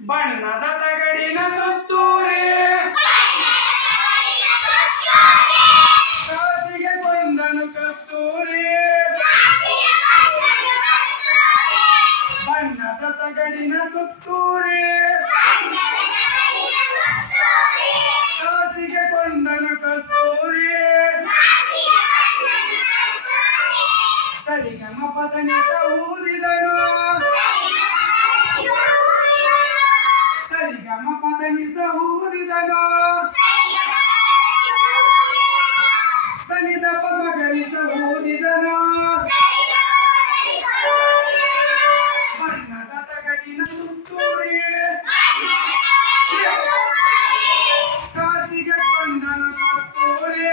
ಬಣ್ಣದ ತಗಡಿನ ತುತ್ತೂರಿ ಕಾಸಿಗೆ ಕೊಂದನು ಕಸ್ತೂರಿ ಬಣ್ಣದ ತಗಡಿನ ತುತ್ತೂರಿ ಕಾಸಿಗೆ ಕೊಂದನು ಕಸ್ತೂರಿ ಸರಿಗಮ ಪದನಿಸ ಊದಿದನು ಸರಿಗಮ ಪದನಿಸ ಊದಿದನು ಸನಿದ ಪದಗರಿಸ ಊದಿದನು ಬಣ್ಣದ ತಗಡಿನ ತುತ್ತೂರಿ ಕಾಸಿಗೆ ಕೊಂದನು ಕಸ್ತೂರಿ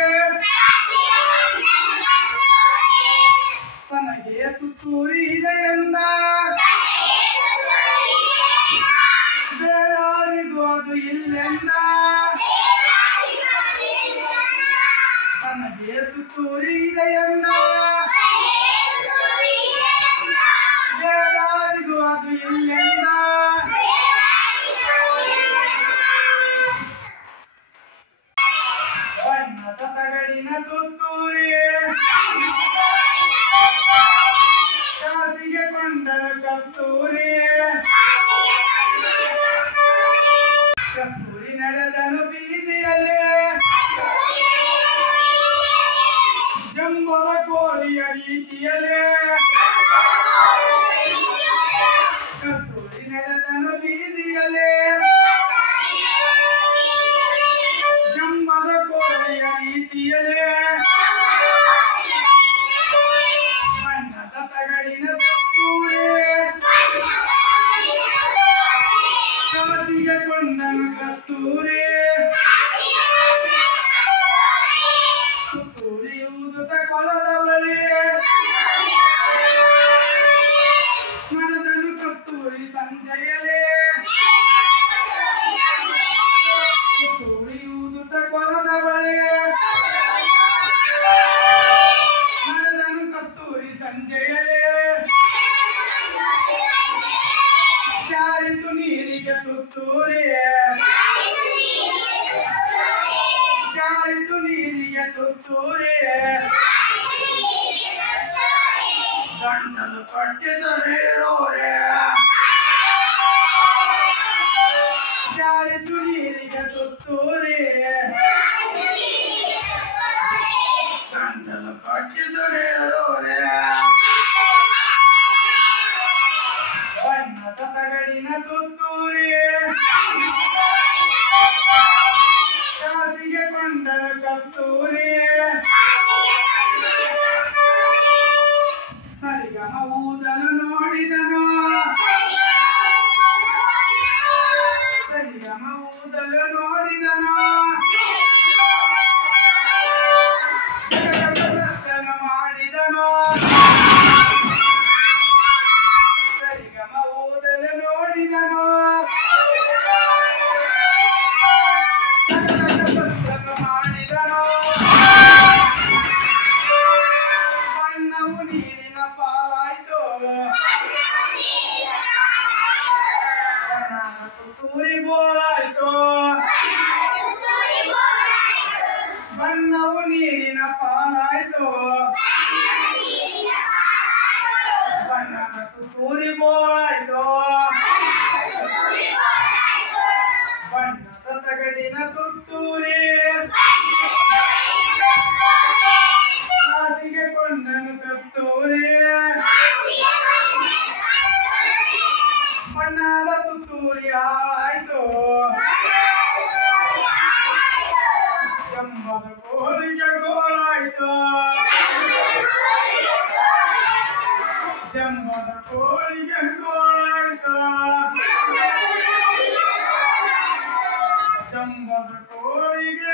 ತನಗೆ ತುತ್ತೂರಿ ಇದೆ ಎಂದ ಬೇರಾರಿಗೂ ಅದು ಇಲ್ಲೆಂದ ತನಗೆ ತುತ್ತೂರಿ ಇದೆ ಎಂದ ಬೇರಾರಿಗೂ ಅದು ಇಲ್ಲೆಂದ ಬಣ್ಣದ ತಗಡಿನ ತುತ್ತೂರಿ ಕಾಸಿಗೆ ಕೊಂಡನು ಕಸ್ತೂರಿ ಕಸ್ತೂರಿ ನಡೆದನು ಬೀದಿಯಲ್ಲಿ ಜಂಬದ ಕೋಳಿಯ ರೀತಿಯಲ್ಲಿ ಕಸ್ತೂರಿ ನಡೆದನು ಬೀದಿಯಲ್ಲಿ ಜಂಬದ ಕೋಳಿಯ ರೀತಿಯಲ್ಲಿ ಬಣ್ಣದ ತಗಡಿನ ತುತ್ತೂರಿ ಕಾಸಿಗೆ ಕೊಂಡನು ಕಸ್ತೂರಿ ತುತ್ತೂರಿ ಊದುತ್ತ ಕೊಳದ ಬಳಿ ನಡೆದನು ಕಸ್ತೂರಿ ಸಂಜೆಯಲ್ಲಿ ತುತ್ತೂರಿ ಊದುತ್ತ ಕೊಳದ ಬಳಿ ನಡೆದನು ಕಸ್ತೂರಿ ಸಂಜೆಯಲ್ಲಿ ಜಾರಿತು ನೀರಿಗೆ ತುತ್ತೂರಿ ಜಾರಿತು ನೀರಿಗೆ ತುತ್ತೂರಿ ಗಂಟಲು ಕಟ್ಟಿದರೇರೋರೆ ಜಾರಿತು ನೀರಿಗೆ ತುತ್ತೂರಿ ಗಂಟಲು ಕಟ್ಟಿದರೇರೋರೆ ಬಣ್ಣದ ತಗಡಿನ ತುತ್ತೂರಿ ಕಾಸಿಗೆ ಕೊಂಡನು ಕಸ್ತೂರಿ ಸರಿಗಮ ಊದಲು ನೋಡಿದನು ಸರಿಗಮ ಊದಲು ನೋಡಿದನು ಸತ್ತನು ಮಾಡಿದನು ಸರಿಗಮ ಊದಲು ನೋಡಿದನು ಸತ್ತನು ಮಾಡಿದನು ಬಣ್ಣವು ನೀರಿನ ಪಾಲಾಯ್ತು ತುತ್ತೂರಿ ಬೋಳಾಯ್ತು ಬಣ್ಣವು ನೀರಿನ ಪಾಲಾಯ್ತು ಬಣ್ಣದ ತುತ್ತೂರಿ ಬೋಳಾಯ್ತು ಬಣ್ಣದ ತಗಡಿನ ತುತ್ತೂರಿ ಕಾಸಿಗೆ ಕೊಂಡನು ಕಸ್ತೂರಿ ಬಣ್ಣದ ತುತ್ತೂರಿ ಹಾಳಾಯ್ತು ಜಂಬದ ಕೋಳಿಗೆ ಗೋಳಾಯ್ತು ಜಂಬದ ಕೋಳಿಗೆ ಗೋಳಾಯ್ತು ಜಂಬದ ಕೋಳಿಗೆ